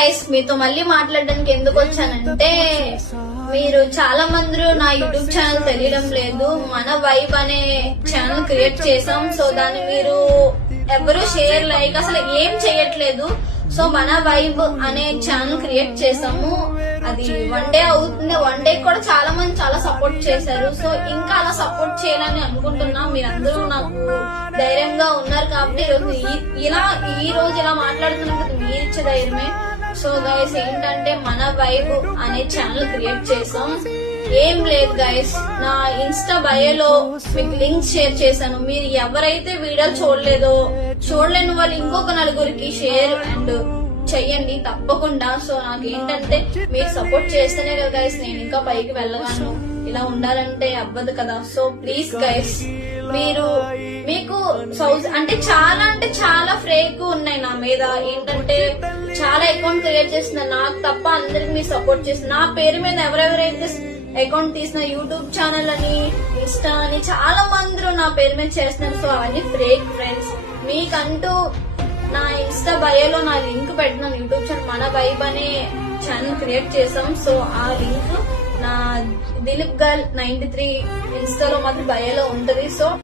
Guys మీతో మళ్ళీ మాట్లాడడానికి ఎందుకు వచ్చానంటే, మీరు చాలా మంది నా యూట్యూబ్ ఛానల్ తెలియడం లేదు. మన వైబ్ అనే ఛానల్ క్రియేట్ చేసాం. సో దాన్ని మీరు ఎవరు షేర్ లైక్ అసలు ఏం చేయట్లేదు. సో మన వైబ్ అనే ఛానల్ క్రియేట్ చేసాము. అది 1 డే అవుతుంది. 1 డే కూడా చాలా మంది చాలా సపోర్ట్ చేశారు. సో ఇంకా అలా సపోర్ట్ చేయాలని అనుకుంటున్నా. మీరందరూ నాకు ధైర్యంగా ఉన్నారు కాబట్టి ఈ రోజు ఇలా మాట్లాడుతున్నప్పుడు మీరిచ్చే ధైర్యమే. సో గైస్ ఏంటంటే మన వైబ్ అనే ఛానల్ క్రియేట్ చేసాం. ఏం లేదు గైస్, నా ఇన్స్టా బయోలో మీకు లింక్ షేర్ చేశాను. మీరు ఎవరైతే వీడియో చూడలేని వాళ్ళు ఇంకొక నలుగురికి షేర్ అండ్ చెయ్యండి తప్పకుండా. సో నాకేంటంటే మీరు సపోర్ట్ చేస్తేనే కదా గైస్ నేను ఇంకా పైకి వెళ్ళగాను. ఇలా ఉండాలంటే అవ్వదు కదా. సో ప్లీజ్ గైస్, మీకు అంటే చాలా ఫ్రేక్ ఉన్నాయి నా మీద. ఏంటంటే చాలా అకౌంట్ క్రియేట్ చేస్తున్నా, నాకు తప్ప అందరికి మీరు సపోర్ట్ చేస్తున్నా. నా పేరు మీద ఎవరెవరైతే అకౌంట్ తీసిన యూట్యూబ్ ఛానల్ అని ఇన్స్టా అని చాలా మంది నా పేరు మీద చేస్తున్నారు. సో అవన్నీ ఫేక్ ఫ్రెండ్స్. మీకంటూ నా ఇన్స్టా బయోలో నా లింక్ పెట్టినాను. యూట్యూబ్ ఛానల్ మన వైబ్ అనే ఛానల్ క్రియేట్ చేసాం. సో ఆ లింక్ నా దిలీప్ గర్ల్ 93 ఇన్స్టాలో మాత్రం బయోలో ఉంటది. సో